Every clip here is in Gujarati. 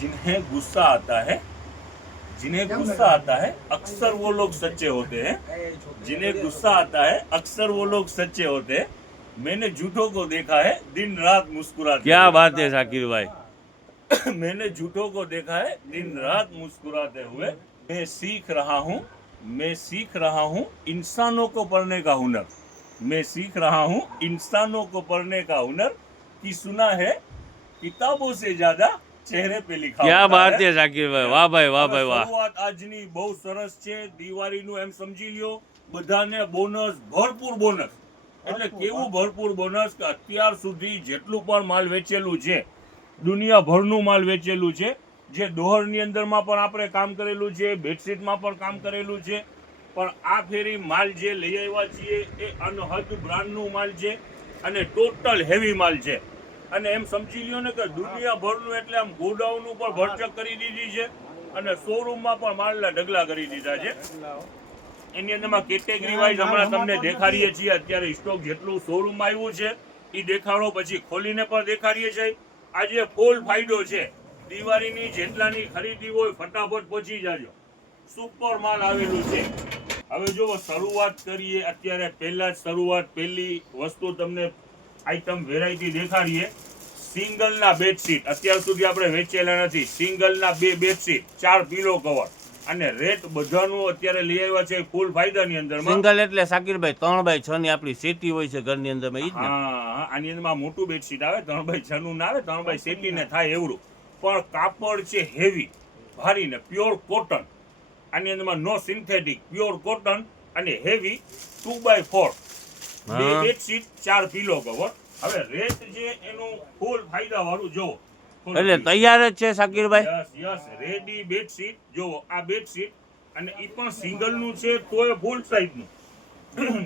जिन्हें गुस्सा आता है जिन्हें गुस्सा आता है अक्सर वो लोग सच्चे होते हैं जिन्हें गुस्सा आता है अक्सर वो लोग सच्चे होते हैं मैंने झूठों को देखा है दिन रात मुस्कुराते क्या हुए। बात है शाकिर भाई। मैंने झूठों को देखा है दिन रात मुस्कुराते हुए मैं सीख रहा हूँ इंसानों को पढ़ने का हुनर मैं सीख रहा हूँ इंसानों को पढ़ने का हुनर कि सुना है किताबों से ज्यादा चહેરે पे लिखा क्या होता बात है। है શાકિર ભાઈ, વાહ ભાઈ વાહ હવે ભાઈ વાહ। શરૂઆત આજની બહુ સરસ છે દિવાળીનું એમ સમજી લ્યો બધાને બોનસ ભરપૂર બોનસ એટલે કેવું ભરપૂર બોનસ કે અત્યાર સુધી જેટલું પણ માલ વેચેલું છે દુનિયાભરનું માલ વેચેલું છે જે દોહરની અંદરમાં પણ આપણે કામ કરેલું છે બેડશીટમાં પણ કામ કરેલું છે પણ આ ફેરી માલ જે લઈ આવ્યા છીએ એ અનહદ બ્રાન્ડનું માલ છે અને ટોટલ હેવી માલ છે અને એમ સમજી લ્યો ને કે દુનિયાભરનું એટલે આમ ગોડાઉન ઉપર ભરચક કરી દીધી છે અને શોરૂમમાં પણ માલના ઢગલા કરી દીધા છે એની અંદરમાં કેટેગરી વાઇઝ હમણાં તમને દેખાડીએ છીએ અત્યારે સ્ટોક જેટલું શોરૂમમાં આવ્યું છે એ દેખાડો પછી ખોલીને પણ દેખાડીએ છીએ આજે ફૂલ ફાયદો છે દિવાળીની જેટલાની ખરીદી હોય ફટાફટ પહોંચી જાજો સુપર માલ આવેલું છે હવે જો શરૂઆત કરીએ અત્યારે પહેલી વસ્તુ તમને આઈટમ વેરાયટી દેખાડીએ સિંગલના બેડશીટ અત્યાર સુધી આપણે વેચેલા નથી સિંગલના 2 બેડશીટ 4 પીલો કવર અને રેટ બધાનું અત્યારે લઈ આવ્યા છે ફૂલ ફાયદાની અંદરમાં સિંગલ એટલે શાકિરભાઈ 3x6 ની આપણી સેટી હોય છે ઘરની અંદરમાં ઈ જ ને? હા આની અંદરમાં મોટું બેડશીટ આવે 3x6 નું ના આવે 3x7 ને થાય એવડું પણ કાપડ છે હેવી ભારી ને પ્યોર કોટન આની અંદરમાં નો સિન્થેટિક પ્યોર કોટન અને હેવી 2x4 બે બેડશીટ 4 પીલો કવર હવે રેટ જે એનું ફૂલ ફાયદા વાળું જો એટલે તૈયાર જ છે શાકિરભાઈ? યસ રેડી બેડશીટ જો આ બેડશીટ અને ઈ પણ સિંગલ નું છે તોય ફૂલ સાઈઝ નું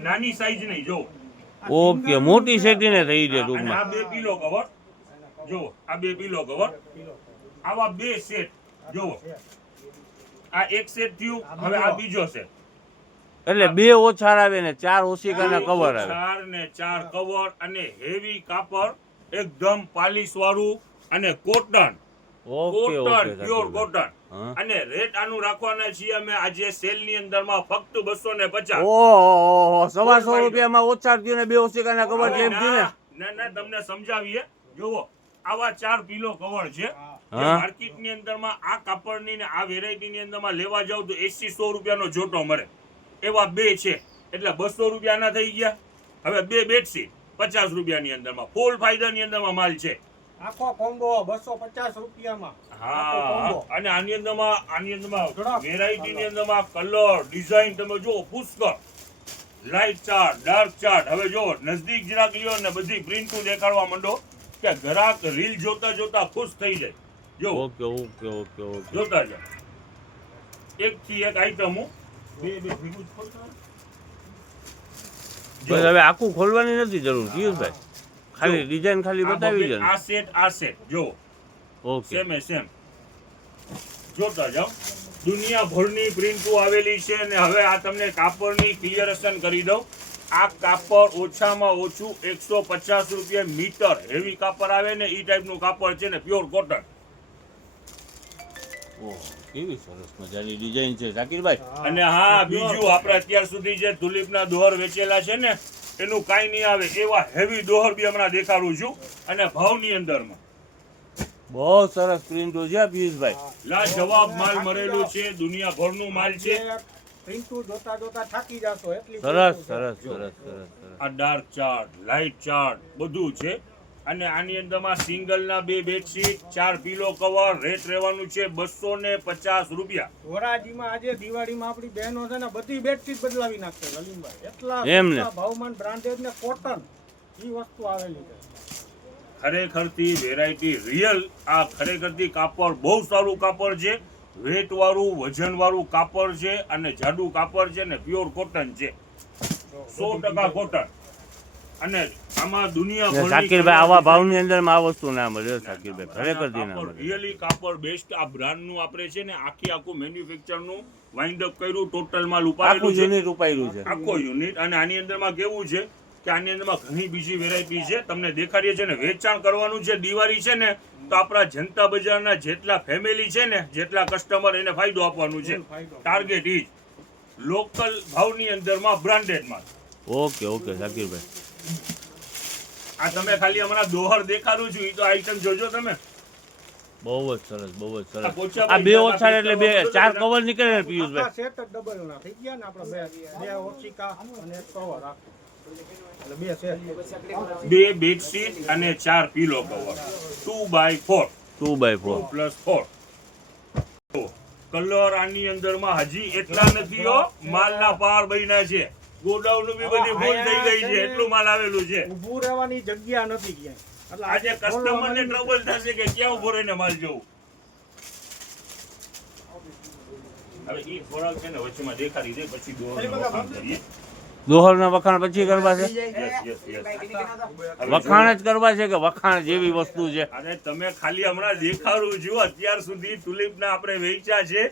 નાની સાઈઝ નહીં જો ઓકે, મોટી સેટી ને થઈ છે અને ટૂંકમાં। આ 2 પીલો કવર જો આ 2 પીલો કવર આવા 2 સેટ જો આ એક સેટ થયું હવે આ બીજો સેટ એટલે 2 ઓછાર આવે ને 4 ઓશિકાના કવર આવે। 4 ને 4 કવર અને હેવી કાપડ એકદમ પાલિશ વાળું અને cotton okay okay pure cotton હા। અને રેટ આનું રાખવાના છીએ અમે આજે સેલ ની અંદરમાં ફક્ત 250 ઓહો, 125 રૂપિયામાં ઓછાર થયું ને 2 ઓશિકાના કવર હવે જેમ થયું ને? ના તમને સમજાવીએ જુઓ આવા 4 પીલો કવર છે હા। માર્કેટ ની અંદરમાં આ કાપડની ને આ વેરાયટી ની અંદરમાં લેવા જાવ તો 80-100 રૂપિયાનો જોટો મળે એવા 2 છે એટલે 200 રૂપિયાના થઈ ગયા હવે 2 બેડશીટ 50 રૂપિયાની અંદરમાં ફૂલ ફાયદાની અંદરમાં માલ છે આખો કોમ્બો 250 રૂપિયામાં હા અને આની અંદરમાં વેરાયટી ની અંદરમાં કલર ડિઝાઇન તમે જો પુષ્કળ લાઇટ ચાર્ટ ડાર્ક ચાર્ટ હવે જો નજદીક જરાક લ્યો ને બધી પ્રિન્ટો દેખાડવા માંડો કે ગ્રાહક રીલ જોતા ખુશ થઈ જાય જો ઓકે ઓકે ઓકે ઓકે જોતા જાય એક થી એક આઈટમ બે ભેગું જ ખોલતા બસ હવે આખું ખોલવાની નથી જરૂર પિયુષભાઈ, ખાલી ડિઝાઇન ખાલી બતાવી છે ને? આ સેટ જો ઓકે સેમ જોતા જાઓ દુનિયાભરની પ્રિન્ટો આવેલી છે અને હવે આ તમને કાપડની ક્લિયરેશન કરી દઉં આ કાપડ ઓછામાં ઓછું 150 રૂપિયા મીટર હેવી કાપડ આવે ને ઈ ટાઈપનું કાપડ છે ને પ્યોર કોટન ઓહ, કેવી સરસ મજાની ડિઝાઇન છે શાકિરભાઈ। અને હા બીજું આપણે અત્યાર સુધી જે તુલિપના દોહર વેચેલા છે ને એનું કાંઈ નહીં આવે એવા હેવી દોહર બી હમણાં દેખાડું છું અને ભાવની અંદરમાં બહુ સરસ પ્રિન્ટો છે પિયુષભાઈ। લાજવાબ માલ મળેલું છે દુનિયાભરનું માલ છે પ્રિન્ટુ જોતા થાકી જાશો એટલી સરસ સરસ સરસ સરસ સરસ। આ ડાર્ક ચાર્ટ લાઇટ ચાર્ટ બધું છે અને આની અંદરમાં સિંગલના 2 બેડશીટ 4 પીલો કવર રેટ રહેવાનું છે 250 રૂપિયા ધોરાજીમાં આજે દિવાળીમાં આપણી બહેનો છે ને બધી બેડશીટ બદલાવી નાખશે લલિમભાઈ એટલા એમ ને? સસ્તા ભાવમાં બ્રાન્ડેડ ને કોટન ઈ વસ્તુ આવેલી છે ખરેખરથી વેરાયટી રિયલ આ ખરેખરથી કાપડ બહુ સારું કાપડ છે વેટ વાળું વજન વાળું કાપડ છે અને જાડું કાપડ છે ને પ્યોર કોટન છે 100% કોટન અને આમાં દુનિયા શાકિરભાઈ આવા ભાવની અંદરમાં આ વસ્તુ ના મળે શાકિરભાઈ, ખરેખરથી ના મળે। રિયલી કાપડ બેસ્ટ આ બ્રાન્ડનું આપણે છે ને આખું મેન્યુફેક્ચરનું વાઇન્ડ અપ કર્યું ટોટલ માલ આખું ઉપાડેલું છે યુનિટ ઉપાડ્યું છે આખો યુનિટ અને આની અંદરમાં કેવું છે કે આની અંદરમાં ઘણી બીજી વેરાયટી છે તમને દેખાડીએ છે ને વેચાણ કરવાનું છે દિવાળી છે ને તો આપણા જનતા બજારના જેટલા ફેમિલી છે ને, જેટલા કસ્ટમર, એને ફાયદો આપવાનું છે. ફાયદો. ટાર્ગેટ ઈ લોકલ ભાવની અંદરમાં બ્રાન્ડેડમાં. Okay okay શાકિરભાઈ. આ તમે ખાલી હમણાં દોહર દેખાડું છું, ઈ તો આઈટમ જોજો તમે. બહુ જ સરસ, બહુ જ સરસ. પોચા આ બે ઓછા એટલે બે 4 કવર નીકળે ને પિયુષભાઈ. આખા સેટ જ ડબલ ના થઈ ગયા ને આપણે બે ઓછીકા અને એક કવર આખું. એટલે બે સેટ. 2 બેડશીટ અને 4 પીલો કવર 2x4 2x4. 2+4. કલર આની અંદરમાં હજી એટલા નથી હો, માલના પાર બન્યા છે. ગોડાઉન બી બધી ફૂલ થઈ ગઈ છે, એટલું માલ આવેલું છે. ઊભું રહેવાની જગ્યા નથી ક્યાંય. એટલે આજે કસ્ટમરને ટ્રબલ થશે કે ક્યાં ઉભો રહીને માલ જોવું. હવે ઈ થોડાક છે ને વચ્ચેમાં દેખાડી દે, પછી દોરને વખાણ કરીએ. દોહરના વખાણ પછી કરવા છે? Yes. વખાણ જ કરવા છે કે વખાણ જેવી વસ્તુ છે? અને તમે ખાલી હમણાં દેખાડું છું, અત્યાર સુધી તુલિપના આપણે વેચ્યા છે.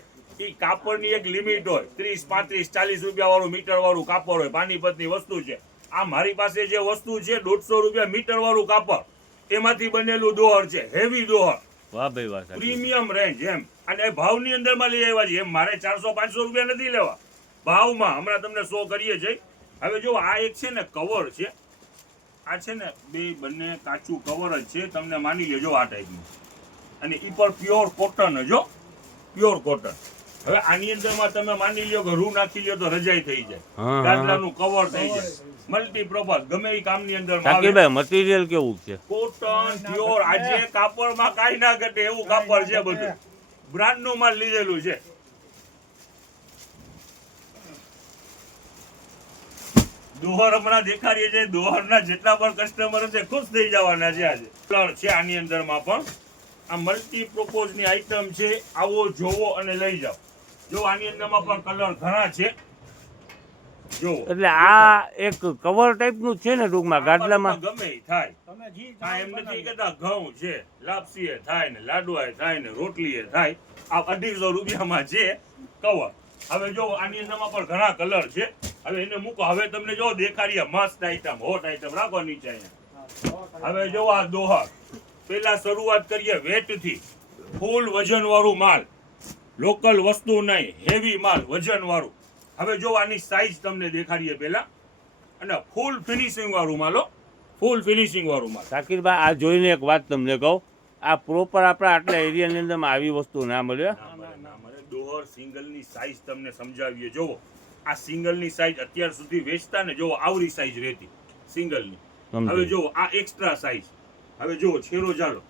ઈ કાપડની એક લિમિટ હોય, 30, 35, 40 રૂપિયા વાળું મીટર વાળું કાપડ હોય, પાનીપતની વસ્તુ છે. આ મારી પાસે જે વસ્તુ છે 150 રૂપિયા મીટર વાળું કાપડ, એમાંથી બનેલું દોહર છે, હેવી દોહર, વાહ ભાઈ વાહ. પ્રીમિયમ રેન્જ એમ. અને ભાવની અંદરમાં લઈ આવ્યા છે. એમ મારે 400-500 રૂપિયા નથી લેવા, ભાવમાં હમણાં તમને 100 કરીએ છીએ. હવે જો આ એક છે ને કવર છે, આ છે ને બંને કાચું કવર જ છે, તમને માની લેજો આ ટાઈપનું. અને ઈ પર પ્યોર કોટન જ હો, પ્યોર કોટન. હવે આની અંદરમાં તમે માની લ્યો કે રૂ નાખી લ્યો તો રજાઈ થઈ જાય, હા. ગાદલાનું કવર થઈ જાય, મલ્ટીપર્પઝ ગમે એ કામની અંદર શાકિરભાઈ મટીરિયલ કેવું છે? Cotton pure. આજે કાપડમાં કાંઈ ના ઘટે એવું કાપડ છે બધું. બ્રાન્ડનું માલ લીધેલું છે. દોહર હમણાં દેખાડીએ છે, દોહરના જેટલા પણ કસ્ટમર હશે ખુશ થઈ જવાના છે. આજે કલર છે આની અંદરમાં પણ. આ મલ્ટી પ્રોપોઝની આઈટમ છે, આવો જોવો અને લઈ જાઓ. જો આની અંદરમાં પણ કલર ઘણા છે. જો એટલે આ એક કવર ટાઈપનું છે ને ટૂંકમાં, ગાદલામાં ગમે ઈ થાય. તમે જી આ એમ નથી કહેતા ઘઉં છે, લાપસીએ થાય ને, લાડવાએ થાય ને, રોટલીએ થાય. આ 250 રૂપિયામાં છે કવર. હવે જો આની અંદરમાં પણ ઘણા કલર છે. હવે એને મૂકો. હવે તમને જો દેખાડીએ મસ્ત આઈટમ, હોટ આઈટમ. રાખો નીચે અહીંયા. હવે જો આ દોહર. પેલા શરૂઆત કરીએ વેટથી. ફૂલ વજન વાળું માલ, લોકલ વસ્તુ નહીં, હેવી માલ, વજન વાળું. હવે જો આની સાઈઝ તમને દેખાડીએ પેલા. અને ફૂલ ફિનિશિંગ વાળું માલ હો, ફૂલ ફિનિશિંગ વાળું માલ. શાકિરભાઈ આ જોઈને એક વાત તમને કહું, આ પ્રોપર આપણા આટલા એરિયાની અંદરમાં આવી વસ્તુ ના મળે. ના મળે. દોહર સિંગલની સાઈઝ તમને સમજાવીએ. જોવો આ સિંગલની સાઈઝ અત્યાર સુધી વેચતા ને, જોવો આવરી સાઈઝ રહેતી સિંગલની. હવે જોવો આ એક્સ્ટ્રા સાઈઝ. હવે જોવો છેરો ચાલો.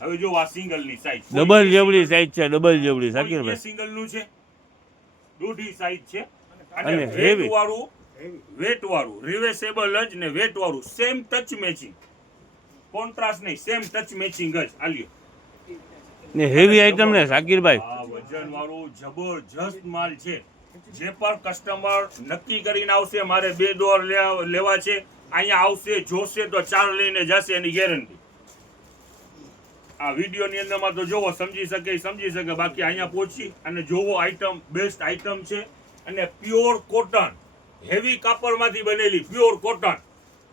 હવે જોવો આ સિંગલની સાઈઝ, ડબલ જેવડી સાઈઝ છે, ડબલ જેવડી શાકિરભાઈ. સિંગલનું છે, દોઢી સાઈઝ છે. અને અને heavy. વેટ વાળું રિવેસેબલ જ ને વેટ વાળું સેમ ટચ મેચિંગ, કોન્ટ્રાસ્ટ નહીં, સેમ ટચ મેચિંગ જ. આલ્યો ને હેવી આઈટમ ને શાકિરભાઈ, આ વજન વાળું જબરજસ્ત માલ છે. જે પણ કસ્ટમર નક્કી કરીને આવશે મારે 2 દોર લેવા છે, અહીંયા આવશે, જોશે તો 4 લઈને જશે, એની ગેરંટી. આ વિડીયોની અંદરમાં તો જોવો, સમજી શકે. બાકી અહીંયા પહોંચી અને જોવો, આઈટમ બેસ્ટ આઈટમ છે. અને પ્યોર કોટન, હેવી કાપડમાંથી બનેલી પ્યોર કોટન.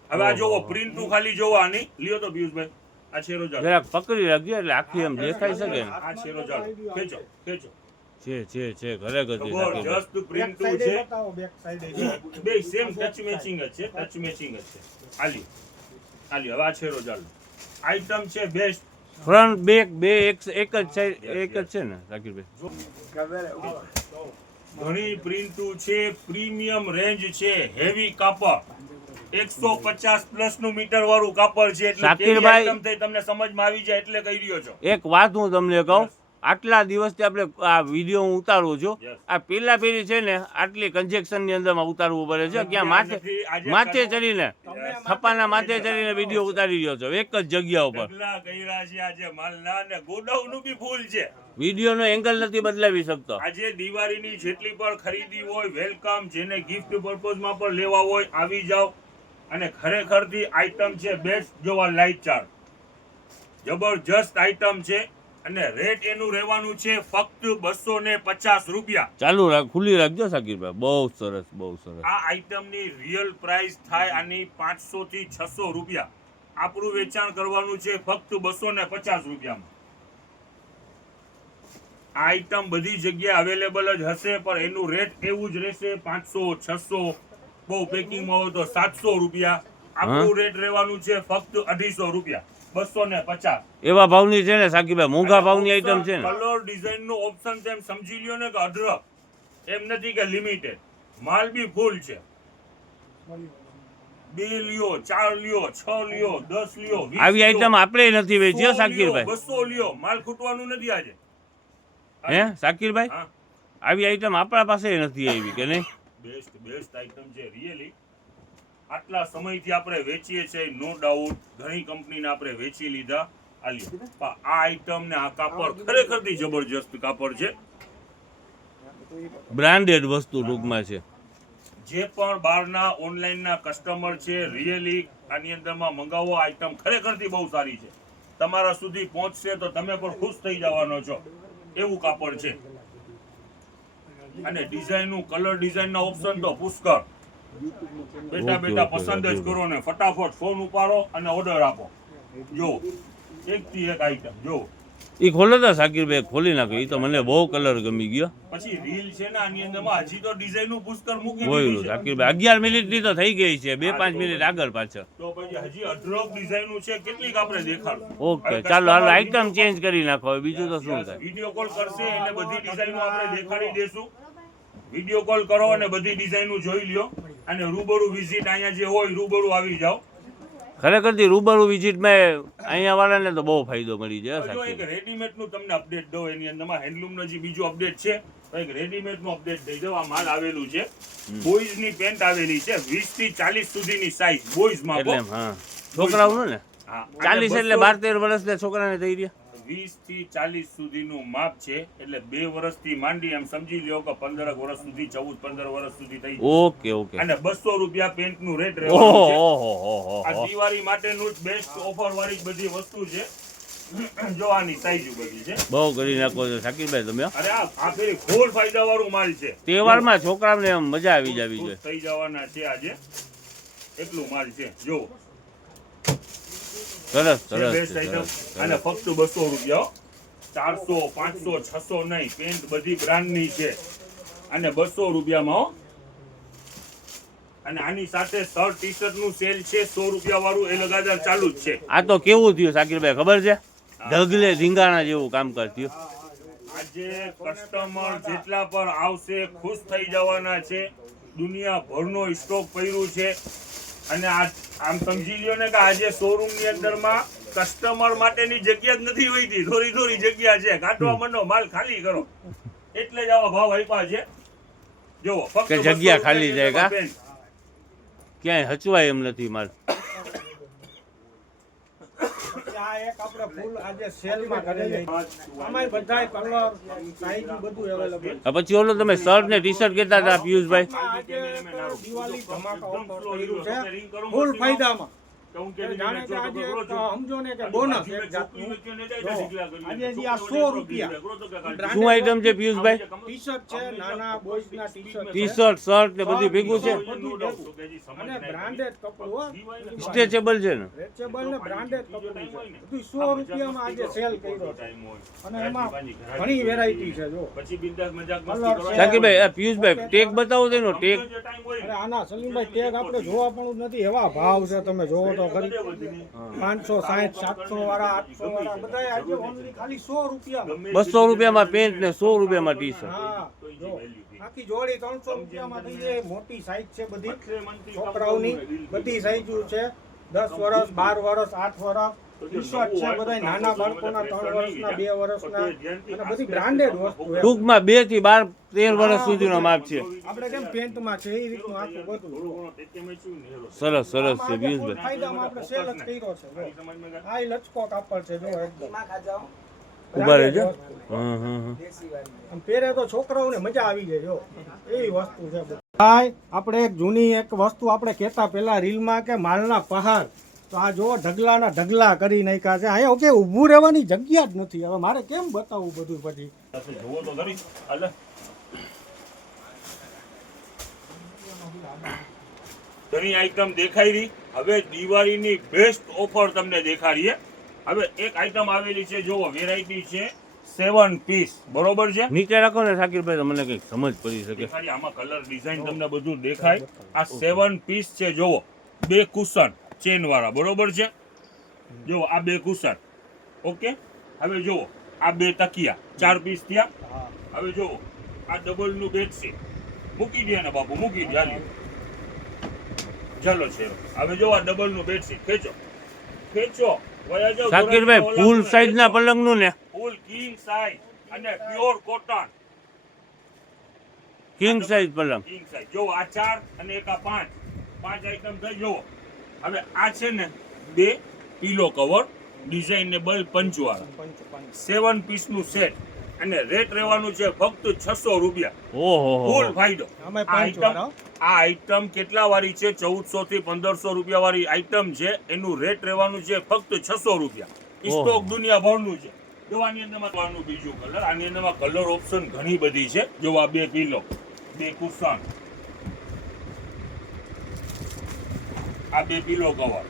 હવે આ જોવો પ્રિન્ટુ, ખાલી જોવો આની. લ્યો તો પિયુષભાઈ આ છેરો ચાલો, જરાક પકડી રાખજો એટલે આખી એમ દેખાઈ શકે ને. આ છેરો ચાલો, ખેંચો. છે ખરેખર છે શાકિરભાઈ. જબરજસ્ત પ્રિન્ટુ બેક છે. સાઈડે બતાવો, બેક સાઈડે. બે સેમ ટચ મેચિંગ જ છે, ટચ મેચિંગ જ છે. આલી હવે આ છેરો ચાલો. આઈટમ છે બેસ્ટ. ફ્રન્ટ બેક બે એક જ છે ને શાકિરભાઈ? ઘણી પ્રિન્ટુ છે, પ્રીમિયમ રેન્જ છે, હેવી કાપડ, 150 પ્લસ નું મીટર વાળું કાપડ છે. એટલે કેવી શાકિરભાઈ, આઈટમ થઈ તમને સમજમાં આવી જાય એટલે કહી રહ્યો છો. એક વાત હું તમને કહું, આટલા દિવસથી આપણે આ વિડીયો હું ઉતારું છું, Yes. આ પેલા પેલી છે ને આટલી કન્જેક્શન ની અંદરમાં ઉતારવું પડે છે. ક્યાં માથે ચડીને થપ્પાના માથે ચડીને વિડીયો ઉતારી રહ્યો છો એક જ જગ્યા ઉપર. ઢગલા કર્યા છે આજે માલના, ને ગોડાઉનનું બી ફૂલ છે. વિડીયોનો એંગલ નથી બદલાવી શકતો. આજે દિવાળીની જેટલી પણ ખરીદી હોય, વેલકમ. જેને ગિફ્ટ પર્પઝમાં પણ લેવા હોય આવી જાવ. અને ખરેખરથી આઈટમ છે બેસ્ટ. જોવા લાઈટ ચાર્ટ, જબરજસ્ત આઈટમ છે. અને રેટ એનું રહેવાનું છે ફક્ત 250 રૂપિયા. ચાલુ રાખ, ખુલ્લી રાખજો શાકિરભાઈ. બહુ સરસ, બહુ સરસ. આ આઈટમની રિયલ પ્રાઇસ થાય આની 500 થી 600 રૂપિયા. આપણું વેચાણ કરવાનું છે ફક્ત 250 રૂપિયામાં. આ આઈટમ બધી જગ્યાએ અવેલેબલ જ હશે, પણ એનું રેટ એવું જ રહેશે 500 600, બહુ પેકિંગમાં હોય તો 700 રૂપિયા. આપણું રેટ રહેવાનું છે ફક્ત 250 રૂપિયા, 250. એવા ભાવની છે ને સાકીભાઈ, મોંઘા ભાવની આઈટમ છે ને. કલર ડિઝાઇન નું ઓપ્શન છે, એમ સમજી લ્યો ને કે અઢળક, એમ નથી કે લિમિટેડ. માલ બી ફૂલ છે. 2 લ્યો, 4 લ્યો, 6 લ્યો, 10 લ્યો, 20 આવી લ્યો, આઈટમ આપણે નથી વેચી 100 લ્યો, સાકીરભાઈ. 200 લ્યો, માલ ખૂટવાનું નથી આજે. હે સાકીરભાઈ, હા, આવી આઈટમ આપણા પાસે નથી આવી કે નહીં? બેસ્ટ આઈટમ છે રિયલી. આટલા સમયથી આપણે વેચીએ છીએ, નો ડાઉટ. ઘણી કંપનીને આપણે વેચી લીધા. પણ આ આઈટમ ને આ કાપડ ખરેખરથી જબરજસ્ત કાપડ છે. બ્રાન્ડેડ વસ્તુ ટૂંકમાં છે. જે પણ બહારના ઓનલાઈનના કસ્ટમર છે, રિયલી આની અંદરમાં મંગાવો. આઈટમ ખરેખરથી બહુ સારી છે. તમારા સુધી પહોંચશે તો તમે પણ ખુશ થઈ જવાનો છો, એવું કાપડ છે. અને ડિઝાઇનનું, કલર ડિઝાઇનના ઓપ્શન તો પુષ્કળ. બેટા પસંદ જ કરો ને ફટાફટ ફોન ઉપાડો અને ઓર્ડર આપો. જો એકથી એક આઈટમ જો. એ ખોલો તો સાકીરભાઈ, ખોલી નાખો. એ તો મને બહુ કલર ગમી ગયો. પછી રીલ છે ને આની અંદરમાં હજી તો ડિઝાઇનનું પુષ્કળ મૂકી બોયલું દીધી છે. સાકીરભાઈ 11 મિનિટની તો થઈ ગઈ છે, 2-5 મિનિટ આગળ પાછળ. તો પછી હજી અઢળક ડિઝાઇનનું છે, કેટલીક આપણે દેખાડું. ઓકે, ચાલો હાલો આઈટમ ચેન્જ કરી નાખો. હવે બીજું તો શું થાય? વિડીયો કોલ કરશે એટલે બધી ડિઝાઇનો આપણે દેખાડી દેશું. વિડીયો કોલ કરો અને બધી ડિઝાઇનો જોઈ લ્યો. અને રૂબરૂ વિઝિટ અહીંયા જે હોય રૂબરૂ આવી જાઓ. ખરેખરથી રૂબરૂ વિઝિટમાં અહીંયા વાળાને તો બહુ ફાયદો મળી જાય જો એક સાકીરભાઈ. રેડીમેડનું તમને અપડેટ દઉં. એની અંદરમાં હેન્ડલૂમનો જે બીજો અપડેટ છે, તો એક રેડીમેડનું અપડેટ દઈ દઉં. આ માલ આવેલું છે, બોયઝની પેન્ટ આવેલી છે, 20 થી 40 સુધીની સાઈઝ બોયઝમાં. એટલે હા, છોકરાઓનું ને હા, 40 એટલે 12-13 વર્ષના છોકરાને થઈ રહ્યા. 20 થી 40 સુધીનું માપ છે, એટલે 2 વર્ષથી માંડી એમ સમજી લ્યો કે 15 વર્ષ સુધી, 14-15 વર્ષ સુધી થઈ જાય. Okay okay. અને 200 રૂપિયા પેન્ટનું રેટ ઓહો રહેવાનું છે. ઓહો આ દિવાળી માટેનું જ બેસ્ટ ઓફર વાળી બધી વસ્તુ છે. જો આની સાઈઝ બધી છે. બહુ કરી નાખો છો સાકીરભાઈ તમે. અરે આ ફેરી ફૂલ ફાયદા વાળું માલ છે. તહેવારમાં છોકરાઓને એમ મજા આવી જવી જોઈએ. થઈ જવાના છે આજે, એટલું માલ છે. જો સરસ છે સરસ બેસ્ટ છે, આઈટમ. સરસ. અને ફક્ત 200 રૂપિયા, 400 500 600 નહીં. પેન્ટ બધી બ્રાન્ડની છે અને 200 રૂપિયામાં હો. અને આની સાથે શર્ટ ટી શર્ટ નું સેલ છે 100 રૂપિયા વાળું, એ લગાતાર ચાલુ જ છે. આ તો કેવું થયું સાકીરભાઈ ખબર છે? ઢગલે ધીંગાણા જેવું કામકાજ થયું. આજે કસ્ટમર જેટલા પર આવશે ખુશ થઈ જવાના છે. દુનિયાભરનો સ્ટોક પડ્યું છે. અને આમ સમજી લ્યો ને કે આજે શોરૂમ ની અંદરમાં કસ્ટમર માટેની જગ્યા જ નથી હોતી, થોડી જગ્યા છે. કાઢવા માંડો, માલ ખાલી કરો, એટલે જ આવા ભાવ આપ્યા છે. જોવો ફક્ત કે જગ્યા 200 ખાલી જાય કા? પેન્ટ. ક્યાંય હચવાય એમ નથી માલ. આ એક આપણે ફૂલ આજે સેલમાં કરેલી આમાં બધાય કલર સાઈઝ બધું અવેલેબલ. પછી ઓલો તમે શર્ટ ને ટી શર્ટ કહેતા હતા પિયુષભાઈ, આજે દિવાળી ધમાકા ઓફર કર્યું છે ફૂલ ફાયદામાં. જાણે કે આજે એક સમજો ને કે બોનસ એક જાતનું. આજે જે આ 100 રૂપિયા શું આઈટમ છે પિયુષભાઈ? ટી શર્ટ છે, નાના બોયઝના T shirt T shirt shirt ને બધું ભેગું છે. અને બ્રાન્ડેડ કપડું, સ્ટ્રેચેબલ છે ને? સ્ટ્રેચેબલ ને બ્રાન્ડેડ કપડું છે. બધું 100 રૂપિયામાં આજે સેલ કર્યો છે. અને એમાં ઘણી વેરાયટી છે. જો સાકીરભાઈ આ પિયુષભાઈ ટેગ બતાવો તેનો ટેગ. અરે આના સલીમભાઈ ટેગ આપણે જોવા પણ નથી, એવા ભાવ છે. તમે જોવો તો ખરી. 560 700 વાળા 800 વાળા બધાય આજે ઓનલી ખાલી 100 રૂપિયામાં. 200 રૂપિયામાં પેન્ટ ને 100 રૂપિયામાં ટી શર્ટ. હા, જો આખી જોડી 300 રૂપિયામાં થઈ જાય. મોટી સાઈઝ છે બધી છોકરાઓની, બધી સાઈઝ છે. 10 વર્ષ 12 વર્ષ 8 વર્ષ ટી શર્ટ છે. બધા નાના બાળકોના 3 વર્ષના 2 વર્ષના, અને બધી બ્રાન્ડેડ વસ્તુ છે. ટૂંકમાં 2 થી 12 13 વર્ષ સુધીનો માપ છે. આપણે કેમ પેન્ટમાં છે એ રીતનું આખું બધું. સરસ સરસ છે ફૂલ પિયુષભાઈ. ફાયદામાં આપણે સેલ જ કર્યો છે. જો આ લચકો કાપડ છે. જો એકદમ ઉભા રહેજો. આમ પહેરે તો છોકરાઓને મજા આવી જાય. જો એવી વસ્તુ છે. ભાઈ આપણે એક જૂની એક વસ્તુ આપણે કહેતા પેલા રીલમાં કે માલના પહાડ, તો આ જો ઢગલાના ઢગલા કરી નાખ્યા છે. અહીંયા કે ઊભું રહેવાની જગ્યા જ નથી. હવે મારે કેમ બતાવવું બધું પછી? જોવો તો ખરી. હાલે. ઘણી આઈટમ દેખાઈ રહી. હવે દિવાળીની બેસ્ટ ઓફર તમને દેખાડીએ. હવે એક આઈટમ આવેલી છે, જોવો વેરાયટી છે 7 પીસ બરોબર છે. નીચે રાખો ને શાકિરભાઈ તો મને કંઈક સમજ પડી શકે. દેખાડી આમાં કલર ડિઝાઇન તમને બધું દેખાય. આ 7 પીસ છે જોવો, 2 કુશન ચેન વાળા બરોબર છે. જો આ 2 કુશન ઓકે. હવે જુઓ આ 2 તકિયા 4 પીસ થયા. હવે જુઓ આ ડબલ નું બેડશીટ મૂકી દે ને બાપુ, મૂકી દે હાલી. ચાલો છે હવે જો આ ડબલ નું બેડશીટ ખેંચો ખેંચો વયા જાવ. શાકિરભાઈ ફૂલ સાઈઝ ના પલંગ નું ને? ફૂલ કિંગ સાઈઝ અને પ્યોર કોટન કિંગ સાઈઝ પલંગ. કિંગ સાઈઝ જો આ 4 અને એક આ 5 આઈટમ થઈ. જો હવે આ છે ને 2 પીલો કવર ડિઝાઇનેબલ પંચવાળા 7 પીસ નું સેટ અને રેટ રહેવાનું છે ફક્ત 600 રૂપિયા. ઓહો ફૂલ ફાયદો. આ આઈટમ કેટલા વાળી છે? 1400 થી 1500 રૂપિયા વાળી આઈટમ છે. એનું રેટ રહેવાનું છે ફક્ત 600 રૂપિયા. સ્ટોક દુનિયાભરનું છે. જો આની અંદરમાં બીજું કલર, આની અંદરમાં કલર ઓપ્શન ઘણી બધી છે. જો આ 2 પીલો, 2 કુશન, આ 2 પીલો કવર.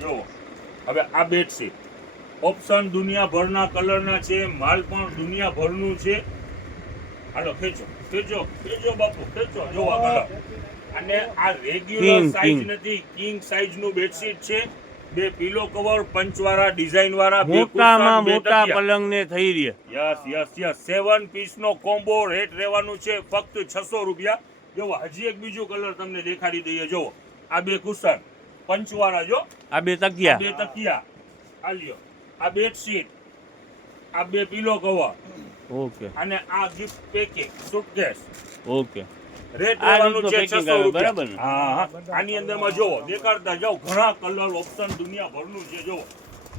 જો હવે આ બેડશીટ ઓપ્શન દુનિયાભરના કલરના છે. માલ પણ દુનિયાભરનું છે. હાલો ખેંચો ખેંચો ખેંચો બાપુ ખેંચો. જો આ કલર અને આ રેગ્યુલર સાઈઝ નથી, કિંગ સાઈઝ નું બેડશીટ છે. 2 પીલો કવર પંચવાળા ડિઝાઇન વાળા, મોટામાં મોટા પલંગ ને થઈ રહ્યા. યસ યસ યસ 7 પીસ નો કોમ્બો રેટ રહેવાનું છે ફક્ત 600 રૂપિયા. જો હજી એક બીજું કલર તમને દેખાડી દઈએ. જો આ 2 કુશન પંચવાળા, જો આ 2 તકિયા, 2 તકિયા આ લ્યો, આ બેડશીટ, આ 2 પીલો કવર ઓકે, અને આ gift packing suitcase. Okay rate આ રહેવાનું છે રીતનું 600 packing આવે, રૂપિયા. બરાબર ને? હા આની અંદરમાં જોવો દેખાડતા જાઓ, ઘણા કલર ઓપ્શન દુનિયાભરનું છે. જો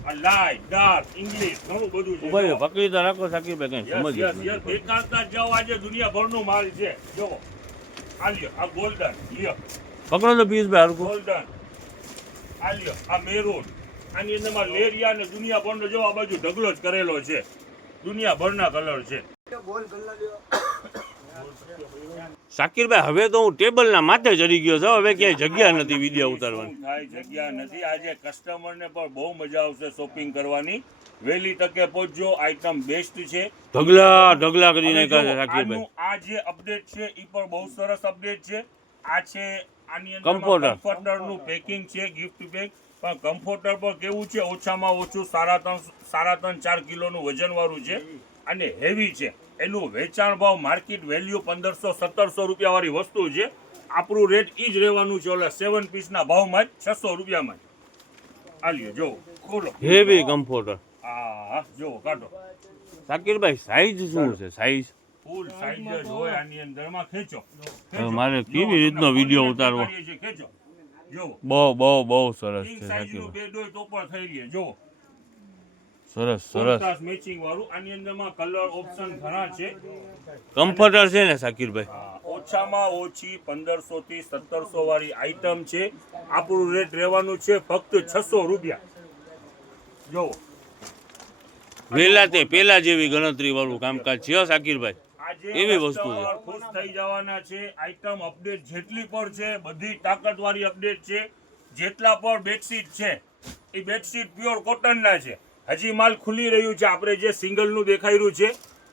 આ લાઇટ ડાર્ક ઇંગ્લિશ ઘણું બધું છે. ભાઈ પકડી તો રાખો શાકિરભાઈ, કઈ સમજ યસ યસ દેખાડતા જાઓ. આજે દુનિયાભરનું માલ છે. જો આ લ્યો, આ ગોલ્ડન લ્યો, પકડો તો પીસ ભાઈ હરખું. ગોલ્ડન આ લ્યો, આ મેરૂન. આની અંદરમાં લેરિયા અને દુનિયાભરનો જો આ બાજુ ઢગલો જ કરેલો છે. દુનિયાભરના કલર છે. શાકિરભાઈ હવે તો હું ટેબલ ના માથે ચડી ગયો છું. હવે ક્યાંય જગ્યા નથી વિડીયો ઉતારવાની. શું થાય, જગ્યા નથી. આજે કસ્ટમરને પણ બહુ મજા આવશે શોપિંગ કરવાની. વહેલી તકે પહોંચજો. આઈટમ બેસ્ટ છે. ઢગલા કરી નાખ્યા છે શાકિરભાઈ. આનું આ જે અપડેટ છે એ પણ બહુ સરસ અપડેટ છે. આ છે આની અંદર કમ્ફર્ટર. કમ્ફર્ટરનું પેકિંગ છે, ગિફ્ટ પેક. પણ કમ્ફર્ટર પર કેવું છે, ઓછામાં ઓછું 3.5-4 કિલોનું વજન વાળું છે અને હેવી છે. એનું વેચાણ ભાવ માર્કેટ વેલ્યુ 1500-1700 રૂપિયા વાળી વસ્તુ છે. આપણું રેટ ઈ જ રહેવાનું છે ઓલા 7 પીસના ભાવમાં જ 600 રૂપિયામાં જ. આલ્યો જો ખોલો, હેવી કમ્ફર્ટર. હા જો કાઢો. શાકિરભાઈ સાઈઝ શું છે? સાઈઝ ફૂલ સાઈઝ જ હોય આની અંદરમાં. ખેંચો હવે મારે કેવી રીતનો વિડીયો ઉતારવો? ખેંચો જો બહુ સરસ કિંગ છે સાઈઝનું શાકિરભાઈ. બેડ હોય તો પણ થઈ રહે. જો સરસ કોન્ટ્રાસ્ટ મેચિંગ વાળું. આની અંદરમાં કલર ઓપ્શન ઘણા છે. કમ્ફર્ટર છે ને શાકિરભાઈ? ઓછામાં ઓછી 1500 થી 1700 વાળી આઈટમ છે. આપણું રેટ રહેવાનું છે ફક્ત 600 રૂપિયા. જો પેલા જેવી ગણતરી વાળું કામકાજ છે શાકિરભાઈ. આજે એવી વસ્તુ છે. કસ્ટમર ખુશ થઈ જવાના છે. આઈટમ અપડેટ જેટલી પણ છે બધી તાકાતવાળી અપડેટ છે. જેટલા પણ બેડશીટ છે એ બેડશીટ પ્યોર કોટનના છે. હજી માલ ખુલી રહ્યું છે. આપણે જે સિંગલનું દેખાઈ રહ્યું છે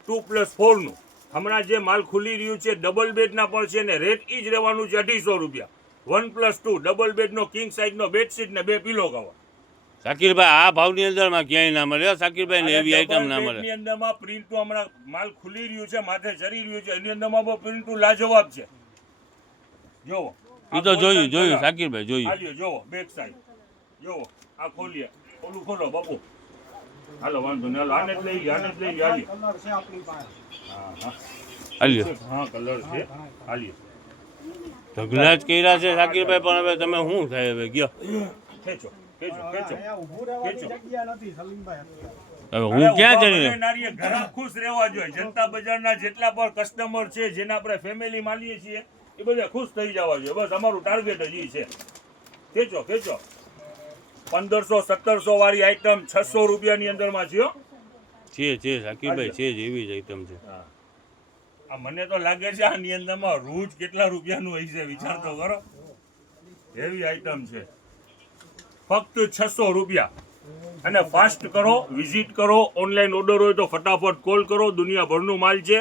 2+4 નું, હમણાં જે માલ ખુલી રહ્યું છે ડબલ બેડના પણ છે ને રેટ ઈ જ રહેવાનું છે 250 રૂપિયા. 1+2 ડબલ બેડનો કિંગ સાઇઝનો બેડશીટ ને 2 પીલો કવર. શાકિરભાઈ આ ભાવની અંદરમાં ક્યાંય ના મળે શાકિરભાઈ ને એવી આઈટમ ના મળે. એની અંદરમાં પ્રિન્ટો હમણાં માલ ખુલી રહ્યું છે, માથે ચડી રહ્યું છે. એની અંદરમાં પણ પ્રિન્ટો લાજવાબ છે. જોવો એ તો જોયું શાકિરભાઈ જોયું. હાલ્યો જોવો બેક સાઈડ. જોવો આ ખોલીએ, ઓલું ખોલો બાપુ. હાલો વાંધો નહીં, હાલો આને જ લઈ લે, આને જ લઈ લે. હાલ્યો કલર છે આપણી પાસે. હા હા હાલ્યો હા કલર છે. હાલ્યો ઢગલા જ કર્યા છે શાકિરભાઈ, પણ હવે તમે શું થાય હવે ગયો? ખેંચો ખેંચો ખેંચો. અહીંયા ઊભું રહેવાની જગ્યા નથી સલીમભાઈ. હવે હું ક્યાં ચડી નારીએ ઘણા ખુશ રહેવા જોઈએ. જનતા બજારના જેટલા પણ કસ્ટમર છે જેના આપણે ફેમિલી માનીએ છીએ એ બધા ખુશ થઈ જવા જોઈએ. બસ અમારું ટાર્ગેટ જ ઈ છે. ખેંચો ખેંચો. 1500-1700 વાળી આઈટમ 600 રૂપિયાની અંદરમાં છે. છે શાકિરભાઈ છે જ એવી જ આઈટમ છે. આ મને તો લાગે છે આની અંદરમાં રોજ કેટલા રૂપિયાનું હોય છે વિચાર તો કરો. એવી આઈટમ છે ફક્ત 600 રૂપિયા. અને ફાસ્ટ કરો, વિઝિટ કરો. ઓનલાઈન ઓર્ડર હોય તો ફટાફટ કોલ કરો. દુનિયાભરનું માલ છે.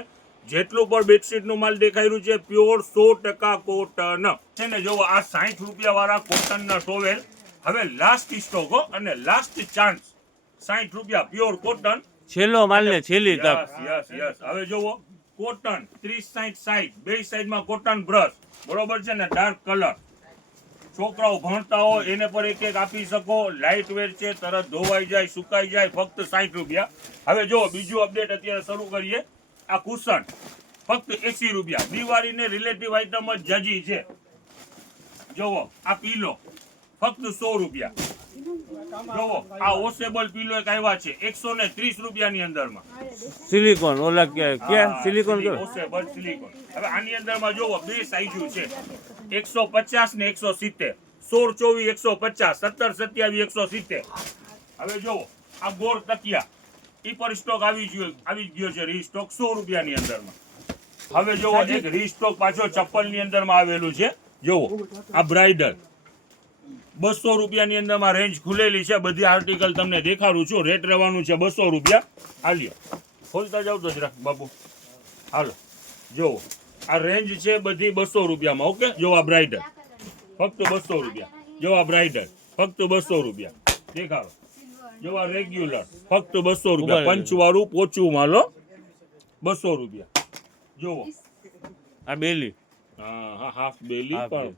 જેટલું પણ બેડશીટનું માલ દેખાઈ રહ્યું છે પ્યોર 100% કોટન છે ને. જો આ 60 રૂપિયા વાળા કોટનના ટોવેલ હવે લાસ્ટ સ્ટોક હો, અને લાસ્ટ ચાન્સ. 60 રૂપિયા પ્યોર કોટન, છેલ્લો માલ ને છેલ્લી તક. યસ. હવે જોવો કોટન 30-60 બે સાઈડમાં કોટન બ્રશ, બરોબર છે ને, ડાર્ક કલર. છોકરાઓ ભણતા હોય એને પર એક આપી શકો. લાઇટ વેટ છે, તરત ધોવાઈ જાય, સુકાઈ જાય, ફક્ત 60 રૂપિયા. હવે જો બીજું અપડેટ અત્યારે શરૂ કરીએ. આ કુશન ફક્ત 80 રૂપિયા. દિવાળીને રિલેટિવ આઈટમ જ જાજી છે. જોવો આ પીલો ફક્ત 100 રૂપિયા. જોવો આ વોશેબલ પીલો એક આવ્યા છે 130 રૂપિયાની અંદરમાં. સિલિકોન ઓલા કે સિલિકોન કે વોશેબલ સિલિકોન. હવે આની અંદરમાં જોવો બે સાઈઝ છે 150 ને 170. 16, 24, 150, 17, 27, 170. હવે જોવો આ ગોળ તકિયા ઈ પર સ્ટોક આવી ગયો છે રીસ્ટોક 100 રૂપિયાની અંદરમાં. હવે જોવો એક રીસ્ટોક પાછો ચપ્પલની અંદરમાં આવેલું છે. જોવો આ બ્રાઇડલ 200 રૂપિયાની અંદરમાં રેન્જ ખુલેલી છે. બધી આર્ટિકલ તમને દેખાડું છું. રેટ રહેવાનું છે 200 રૂપિયા. હાલ્યો ખોલતા જાવ તો જરાક બાબુ. હાલો જોવો આ રેન્જ છે બધી 200 રૂપિયામાં. ઓકે જો આ બ્રાઇડલ ફક્ત 200 રૂપિયા. જો આ બ્રાઇડલ ફક્ત 200 રૂપિયા. દેખાડો. જો આ રેગ્યુલર ફક્ત 200 રૂપિયા. પંચવાળું પોચું માલો 200 રૂપિયા. જોવો આ બેલી હા હાફ બેલી પણ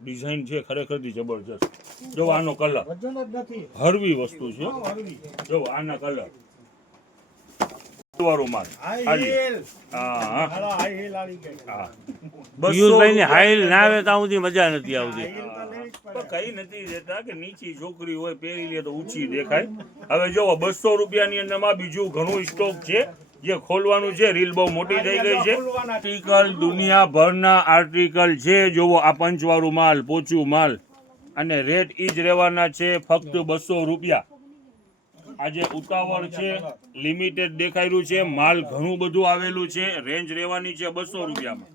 ડિઝાઇન છે ખરેખરથી જબરજસ્ત. જો આનો કલર વજન જ નથી, હળવી વસ્તુ છે. જો આના કલર વાળું માલ. High heel. હા હાલો, હાઈ હીલ આવી ગઈ. હા પિયુષભાઈ ની હાઈલ ના આવે તો સુધી મજા નથી આવતી. હીલ તો લેવી જ તો પડે. કઈ નથી દેતા કે નીચી છોકરી હોય પહેરી લે તો ઊંચી દેખાય. હવે જો 200 રૂપિયાની અંદરમાં બીજું ઘણું સ્ટોક છે જે ખોલવાનું છે. રીલ બહુ મોટી થઈ ગઈ છે. આર્ટિકલ દુનિયાભરના આર્ટિકલ છે. જોવો આ પંચવાળું માલ, પોચું માલ, અને રેટ ઈ જ રહેવાના છે ફક્ત 200 રૂપિયા. આજે ઉતાવળ છે, લિમિટેડ દેખાઈ રહ્યું છે. માલ ઘણું બધું આવેલું છે. રેન્જ રહેવાની છે 200 રૂપિયામાં.